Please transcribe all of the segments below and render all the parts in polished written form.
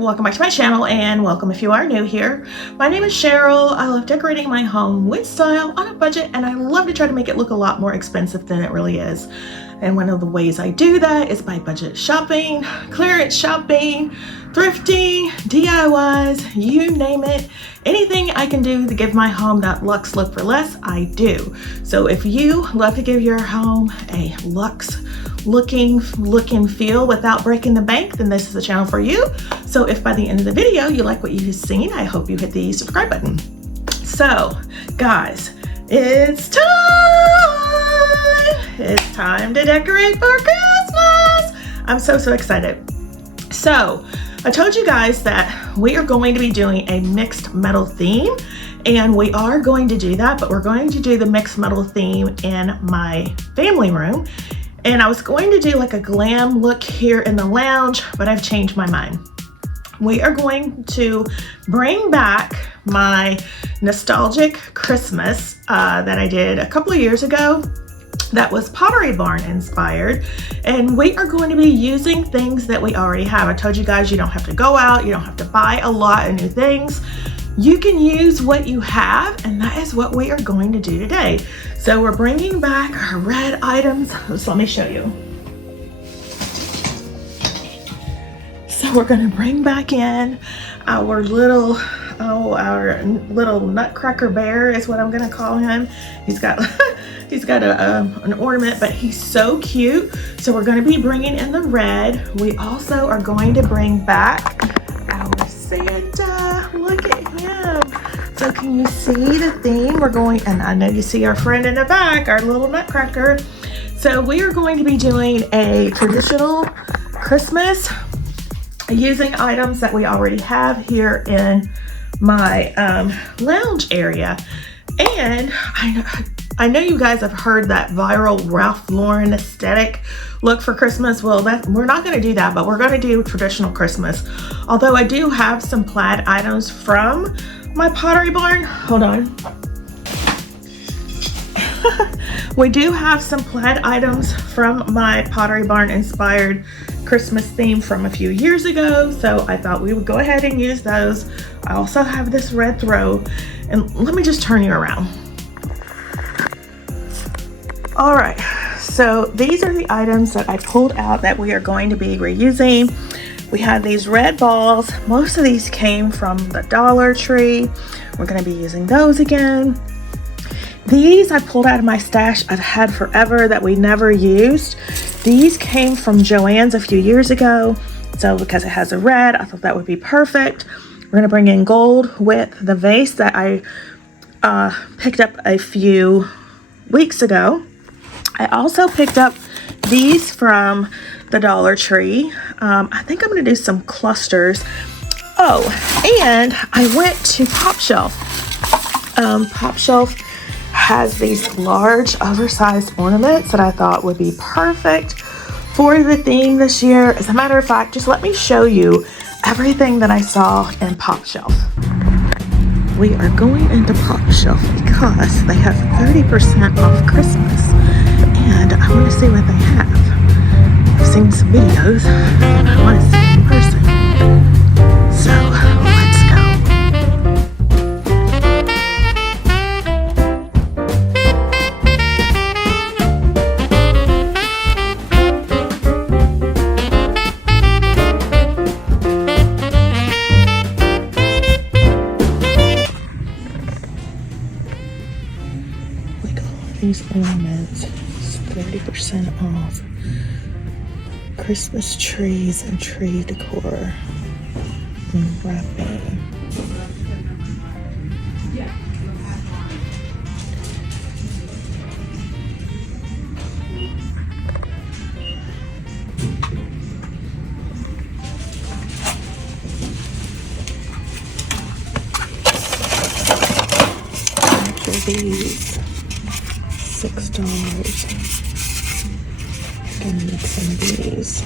welcome back to my channel, and welcome if you are new here. My name is Cheryl. I love decorating my home with style on a budget, and I love to try to make it look a lot more expensive than it really is. And one of the ways I do that is by budget shopping, clearance shopping, thrifting, DIYs, you name it. Anything I can do to give my home that luxe look for less, I do. So if you love to give your home a luxe looking feel without breaking the bank, then this is the channel for you. So if by the end of the video you like what you've seen, I hope you hit the subscribe button. So guys, it's time! It's time to decorate for Christmas! I'm so excited. So I told you guys that we are going to be doing a mixed metal theme, and we are going to do that, but we're going to do the mixed metal theme in my family room. And I was going to do like a glam look here in the lounge, but I've changed my mind. We are going to bring back my nostalgic Christmas that I did a couple of years ago. That was Pottery Barn inspired, and we are going to be using things that we already have. I told you guys you don't have to go out, you don't have to buy a lot of new things. You can use what you have, and that is what we are going to do today. So we're bringing back our red items. So let me show you. So we're going to bring back in our little nutcracker bear is what I'm going to call him. He's got an ornament, but he's so cute. So we're going to be bringing in the red. We also are going to bring back our Santa. Look at him. So can you see the theme? We're going, and I know you see our friend in the back, our little nutcracker. So we are going to be doing a traditional Christmas using items that we already have here in my lounge area. And I know you guys have heard that viral Ralph Lauren aesthetic look for Christmas. Well, we're not going to do that, but we're going to do traditional Christmas. Although I do have some plaid items from my Pottery Barn. Hold on. We do have some plaid items from my Pottery Barn inspired Christmas theme from a few years ago. So I thought we would go ahead and use those. I also have this red throw, and let me just turn you around. All right, so these are the items that I pulled out that we are going to be reusing. We have these red balls. Most of these came from the Dollar Tree. We're going to be using those again. These I pulled out of my stash I've had forever that we never used. These came from Joann's a few years ago. So because it has a red, I thought that would be perfect. We're going to bring in gold with the vase that I picked up a few weeks ago. I also picked up these from the Dollar Tree. I think I'm going to do some clusters. Oh, and I went to PopShelf. PopShelf has these large oversized ornaments that I thought would be perfect for the theme this year. As a matter of fact, just let me show you everything that I saw in PopShelf. We are going into PopShelf because they have 30% off Christmas, and I want to see what they have. I've seen some videos, and I want to see it in person. So let's go. These ornaments, it's 30% off. Christmas trees and tree decor and wrapping. After these, $6. Gonna make some of these.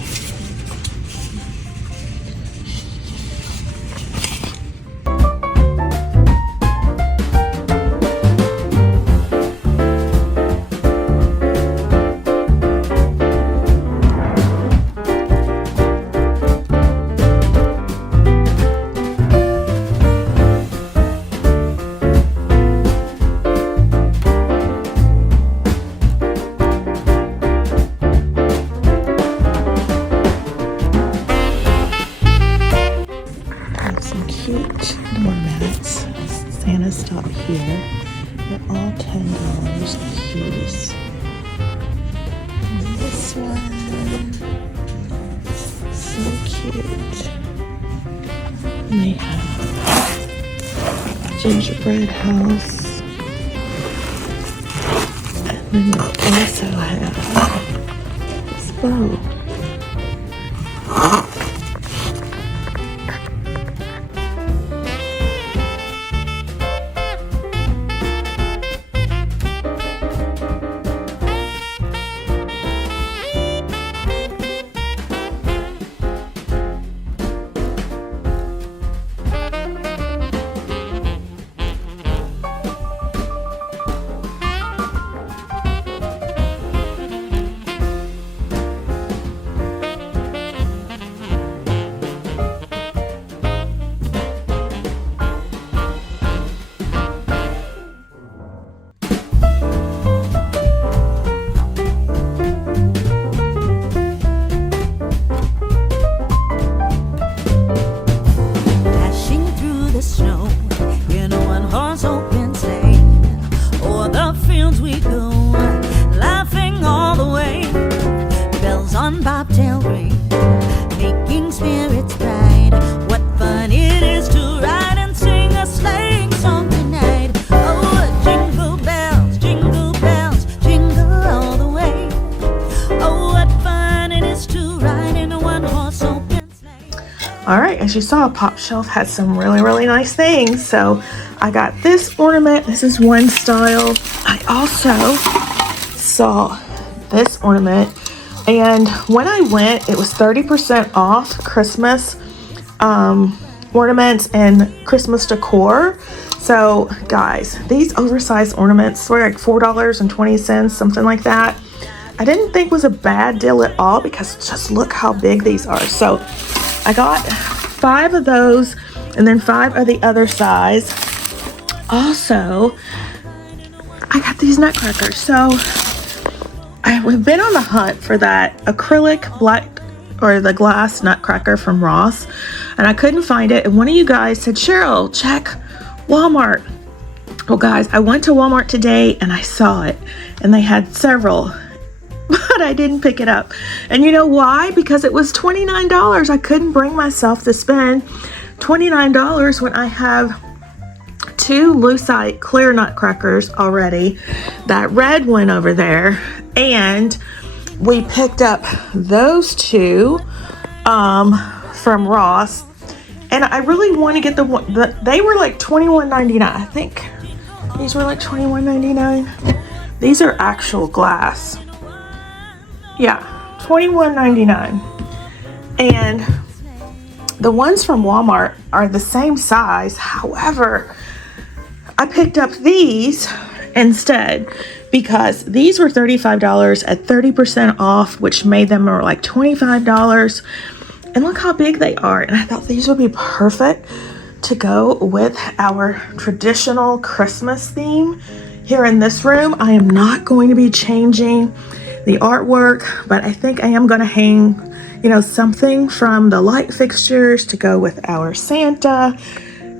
cute doormats. Santa stop here. They're all $10 a piece. And this one, so cute. And they have gingerbread house. And then they also have this bow. All right, as you saw, PopShelf had some really nice things. So I got this ornament. This is one style. I also saw this ornament, and when I went, it was 30% off Christmas ornaments and Christmas decor. So guys, these oversized ornaments were like $4.20, something like that. I didn't think was a bad deal at all, because just look how big these are. So I got 5 of those and then 5 of the other size. Also, I got these nutcrackers. So we've been on the hunt for that acrylic black or the glass nutcracker from Ross, and I couldn't find it. And one of you guys said, Cheryl, check Walmart. Well guys, I went to Walmart today and I saw it, and they had several, but I didn't pick it up. And you know why? Because it was $29. I couldn't bring myself to spend $29 when I have 2 Lucite clear nutcrackers already, that red one over there, and we picked up those 2 from Ross. And I really want to get the one that they were like $21.99. I think these were like $21.99. These are actual glass. Yeah, $21.99. And the ones from Walmart are the same size. However, I picked up these instead because these were $35 at 30% off, which made them more like $25. And look how big they are. And I thought these would be perfect to go with our traditional Christmas theme here in this room. I am not going to be changing the artwork, but I think I am going to hang, you know, something from the light fixtures to go with our Santa.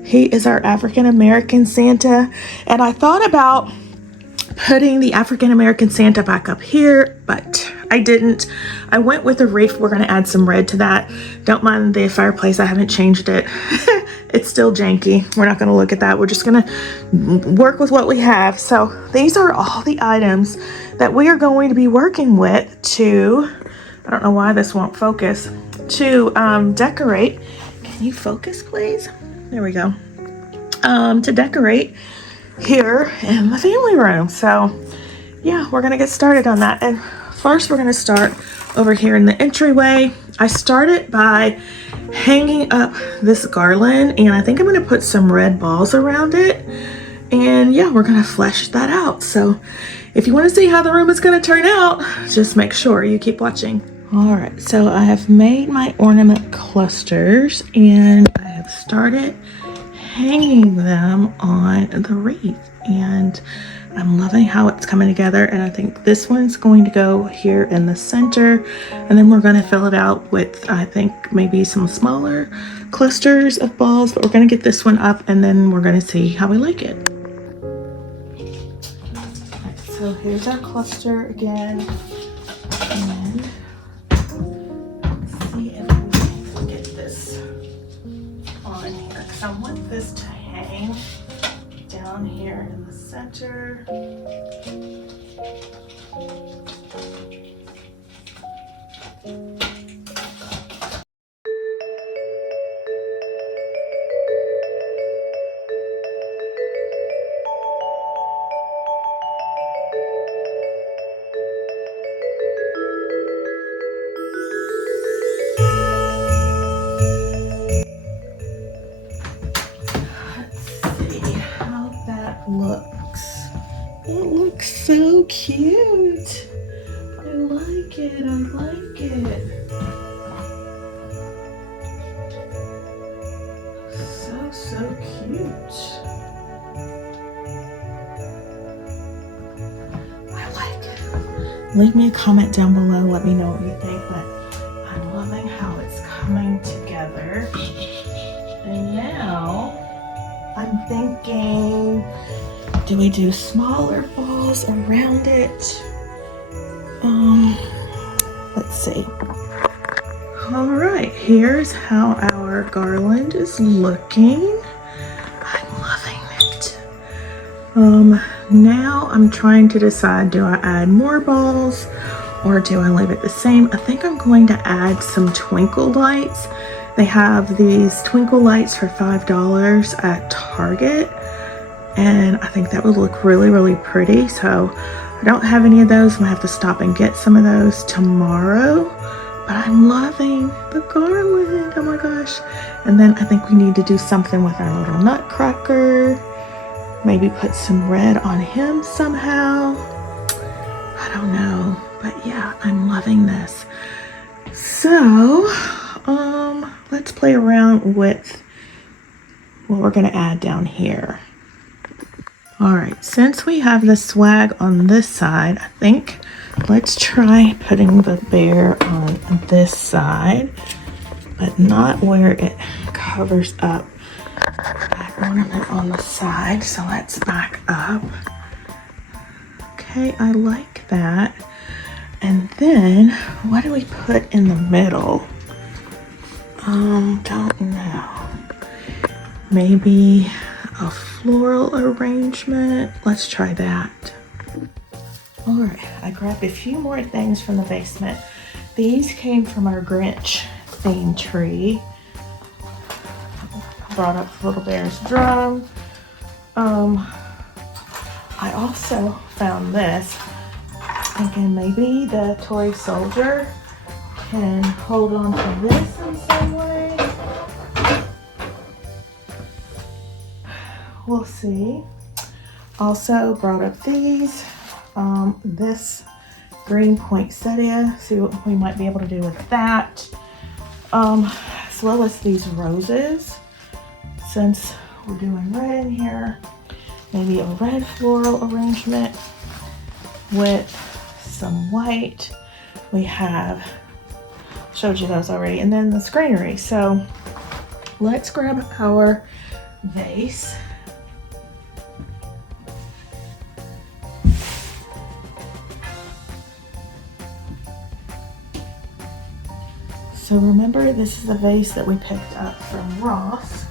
He is our African American Santa. And I thought about putting the African American Santa back up here, but I didn't. I went with a wreath. We're going to add some red to that. Don't mind the fireplace. I haven't changed it. It's still janky. We're not going to look at that. We're just going to work with what we have. So these are all the items that we are going to be working with to, I don't know why this won't focus, to decorate. Can you focus, please? There we go. To decorate here in the family room. So yeah, we're gonna get started on that. And first we're gonna start over here in the entryway. I started by hanging up this garland, and I think I'm gonna put some red balls around it. And yeah, we're gonna flesh that out. So if you want to see how the room is going to turn out, just make sure you keep watching. All right, so I have made my ornament clusters, and I have started hanging them on the wreath. And I'm loving how it's coming together, and I think this one's going to go here in the center, and then we're going to fill it out with, I think, maybe some smaller clusters of balls, but we're going to get this one up and then we're going to see how we like it. Right, so here's our cluster again, and let's see if we can get this on here, because I want this to hang down here in the center. Looks. It looks so cute. I like it. I like it. So cute. I like it. Leave me a comment down below. Let me know what you think. But I'm loving how it's coming together. And now I'm thinking, do we do smaller balls around it? Let's see. All right, here's how our garland is looking. I'm loving it. Now I'm trying to decide, do I add more balls or do I leave it the same? I think I'm going to add some twinkle lights. They have these twinkle lights for $5 at Target, and I think that would look really, really pretty. So I don't have any of those. I'm gonna have to stop and get some of those tomorrow, but I'm loving the garland. Oh my gosh. And then I think we need to do something with our little nutcracker. Maybe put some red on him somehow. I don't know, but yeah, I'm loving this. So, let's play around with what we're gonna add down here. All right, since we have the swag on this side, I think let's try putting the bear on this side, but not where it covers up that ornament on the side. So let's back up. Okay, I like that. And then what do we put in the middle? Don't know. Maybe a floral arrangement. Let's try that. All right, I grabbed a few more things from the basement. These came from our Grinch theme tree. Brought up Little Bear's drum. I also found this, thinking maybe the toy soldier can hold on to this in some way. We'll see. Also brought up these, this green poinsettia, see what we might be able to do with that, as well as these roses, since we're doing red in here. Maybe a red floral arrangement with some white. We have showed you those already, and then this greenery. So let's grab our vase. So remember, this is the vase that we picked up from Ross.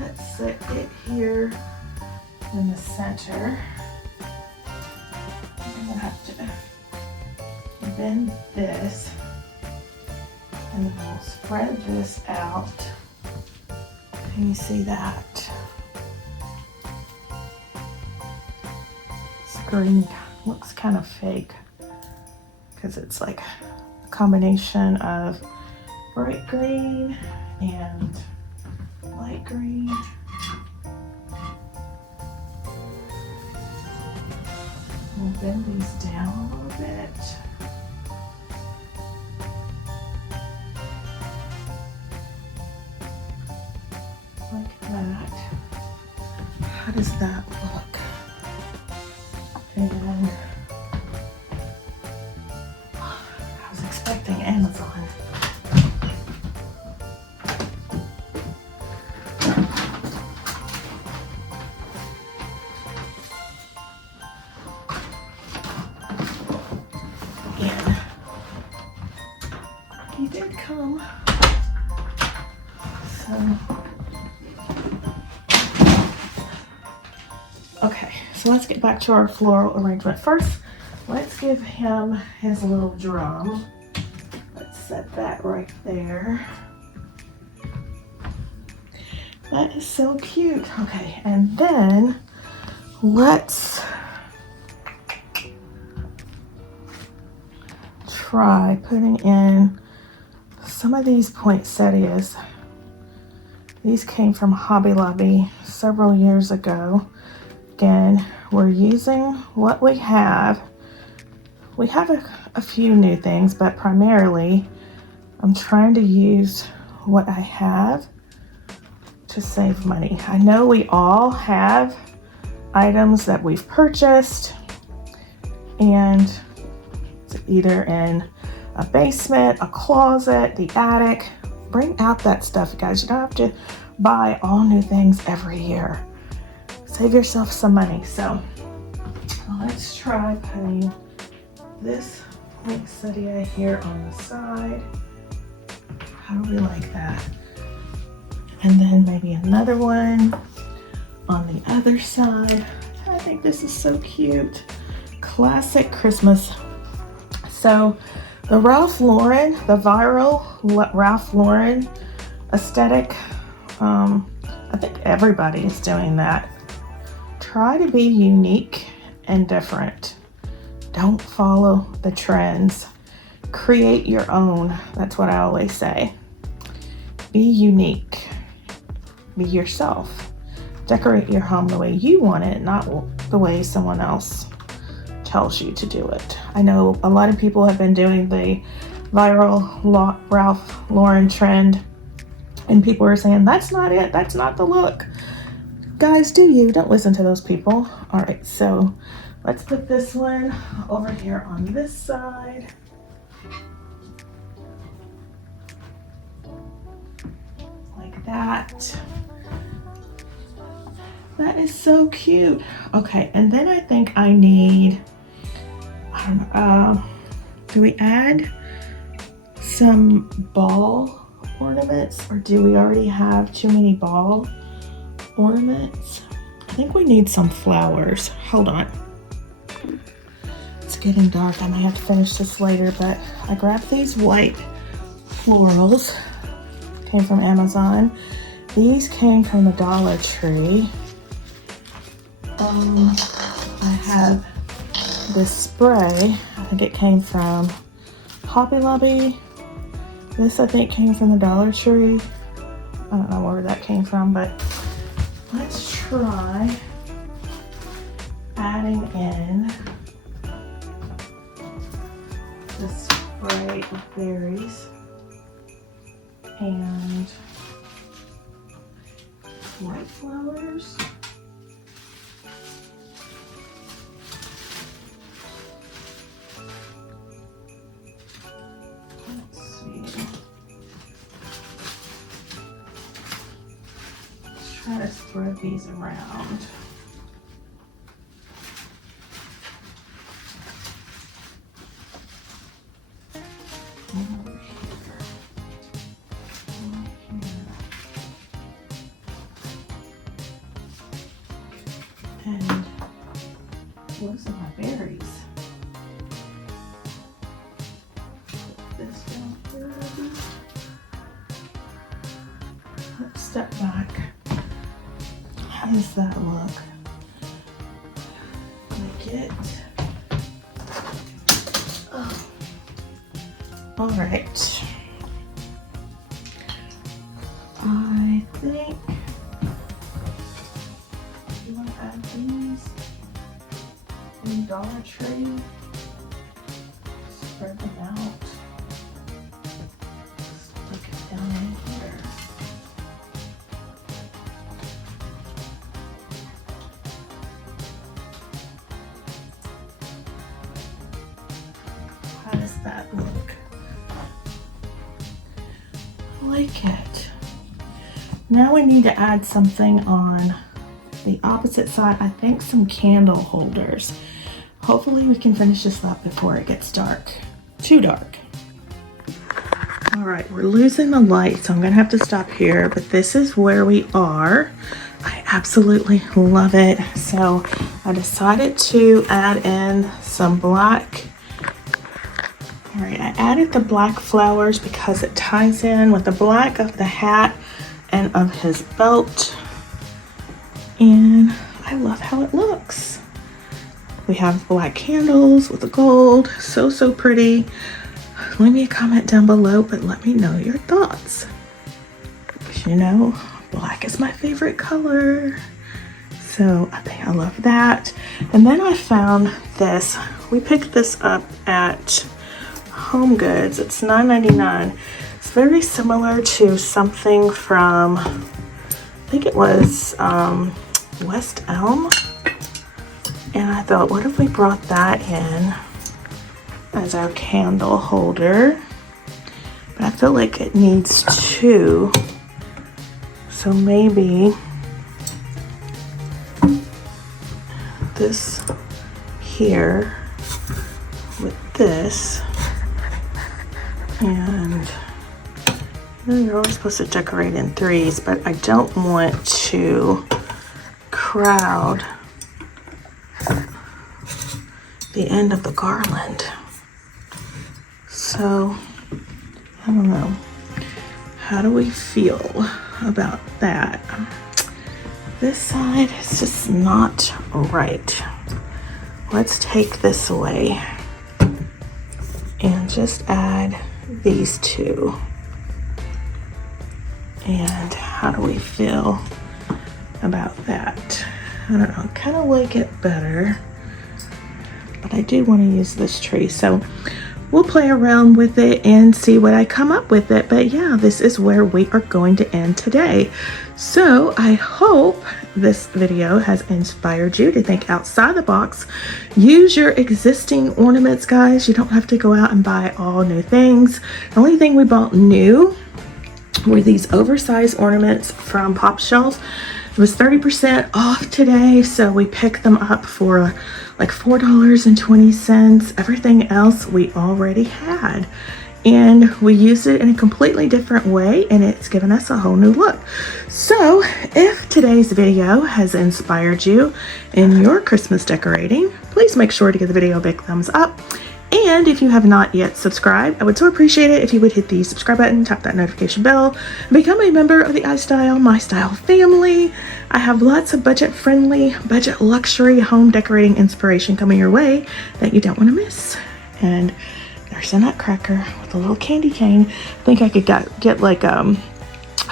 Let's set it here in the center. I'm gonna have to bend this, and then we'll spread this out. Can you see that? This green looks kind of fake because it's like a combination of bright green and light green. We'll bend these down a little bit. Like that. How does that look? And I was expecting Amazon. And he did come. So, okay, so let's get back to our floral arrangement. First, let's give him his little drum. Let's set that right there. That is so cute. Okay, and then let's try putting in some of these poinsettias. These came from Hobby Lobby several years ago. Again, we're using what we have. We have a few new things, but primarily I'm trying to use what I have to save money. I know we all have items that we've purchased, and it's either in a basement, a closet, the attic. Bring out that stuff, guys. You don't have to buy all new things every year. Save yourself some money. So let's try putting this poinsettia here on the side. How do we like that? And then maybe another one on the other side. I think this is so cute. Classic Christmas. So the Ralph Lauren, the viral Ralph Lauren aesthetic, I think everybody is doing that. Try to be unique and different. Don't follow the trends. Create your own. That's what I always say. Be unique. Be yourself. Decorate your home the way you want it, not the way someone else tells you to do it. I know a lot of people have been doing the viral Ralph Lauren trend, and people are saying, that's not it, that's not the look. Guys, do you? Don't listen to those people. All right, so let's put this one over here on this side. Like that. That is so cute. Okay, and then I think I need, I don't know, do we add some ball ornaments, or do we already have too many ball ornaments? I think we need some flowers. Hold on. It's getting dark. I might have to finish this later, but I grabbed these white florals. Came from Amazon. These came from the Dollar Tree. I have this spray. I think it came from Hobby Lobby. This I think came from the Dollar Tree. I don't know where that came from, but let's try adding in the spray of berries and white flowers. Try to spread these around. Over here. And those are my berries. Put this down here. Let's step back. How does that look? Like it. Oh. All right. I think you want to add these in Dollar Tree. Spread them out. Stick it down in here. that look? I like it. Now we need to add something on the opposite side. I think some candle holders. Hopefully we can finish this up before it gets dark. Too dark. All right, we're losing the light, so I'm gonna have to stop here, but this is where we are. I absolutely love it. So I decided to add in some black. All right, I added the black flowers because it ties in with the black of the hat and of his belt. And I love how it looks. We have black candles with the gold. So, so pretty. Leave me a comment down below, but let me know your thoughts. Because you know, black is my favorite color. So I think I love that. And then I found this. We picked this up at Home Goods. It's $9.99. It's very similar to something from, I think it was West Elm. And I thought, what if we brought that in as our candle holder? But I feel like it needs two. So maybe this here with this. And you're always supposed to decorate in threes, but I don't want to crowd the end of the garland. So, I don't know. How do we feel about that? This side is just not right. Let's take this away and just add these two. And how do we feel about that? I don't know, I kind of like it better, but I do want to use this tree. So we'll play around with it and see what I come up with it. But yeah, this is where we are going to end today. So I hope this video has inspired you to think outside the box. Use your existing ornaments, guys. You don't have to go out and buy all new things. The only thing we bought new were these oversized ornaments from PopShelf. It was 30% off today, so we picked them up for like $4.20. Everything else we already had. And we used it in a completely different way, and it's given us a whole new look. So if today's video has inspired you in your Christmas decorating, please make sure to give the video a big thumbs up. And if you have not yet subscribed, I would so appreciate it if you would hit the subscribe button, tap that notification bell, and become a member of the iStylEMYSTYLE family. I have lots of budget-friendly, budget luxury home decorating inspiration coming your way that you don't want to miss. And there's a nutcracker with a little candy cane. I think I could get like a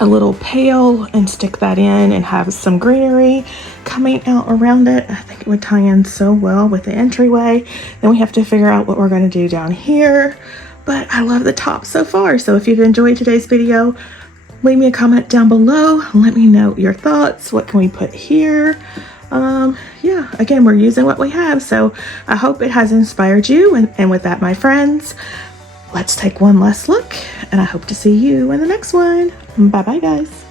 little pail and stick that in and have some greenery coming out around it. I think it would tie in so well with the entryway. Then we have to figure out what we're going to do down here. But I love the top so far. So if you've enjoyed today's video, leave me a comment down below. Let me know your thoughts. What can we put here? Yeah, again, we're using what we have. So I hope it has inspired you. And with that, my friends, let's take one last look. And I hope to see you in the next one. Bye-bye, guys.